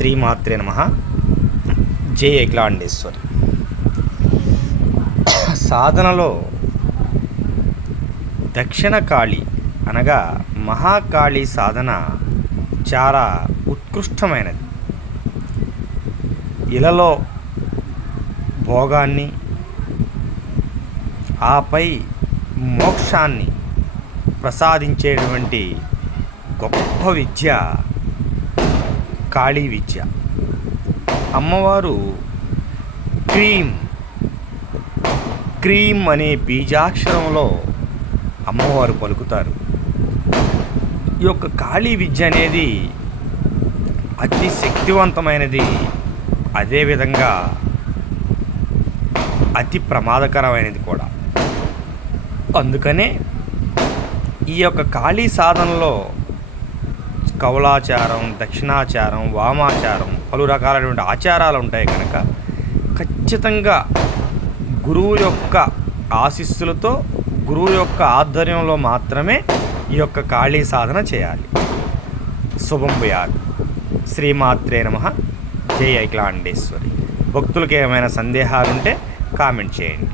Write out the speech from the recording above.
శ్రీమాత్రే నమః. జై అఖిలాండేశ్వరి. సాధనలో దక్షిణ కాళి అనగా మహాకాళి సాధన చాలా ఉత్కృష్టమైనది. ఇలలో భోగాన్ని ఆపై మోక్షాన్ని ప్రసాదించేటువంటి గొప్ప విద్య కాళీ విద్య. అమ్మవారు క్రీం అనే బీజాక్షరంలో అమ్మవారు పలుకుతారు. ఈ యొక్క కాళీ విద్య అనేది అతి శక్తివంతమైనది, అదేవిధంగా అతి ప్రమాదకరమైనది కూడా. అందుకనే ఈ యొక్క కాళీ సాధనలో కౌలాచారం, దక్షిణాచారం, వామాచారం, పలు రకాలైనటువంటి ఆచారాలు ఉంటాయి కనుక ఖచ్చితంగా గురువు యొక్క ఆశీస్సులతో, గురువు యొక్క ఆధ్వర్యంలో మాత్రమే ఈ యొక్క కాళీ సాధన చేయాలి. శుభం భూయాత్. శ్రీమాత్రే నమః. జై అఖిలాండేశ్వరి. భక్తులకు ఏమైనా సందేహాలుంటే కామెంట్ చేయండి.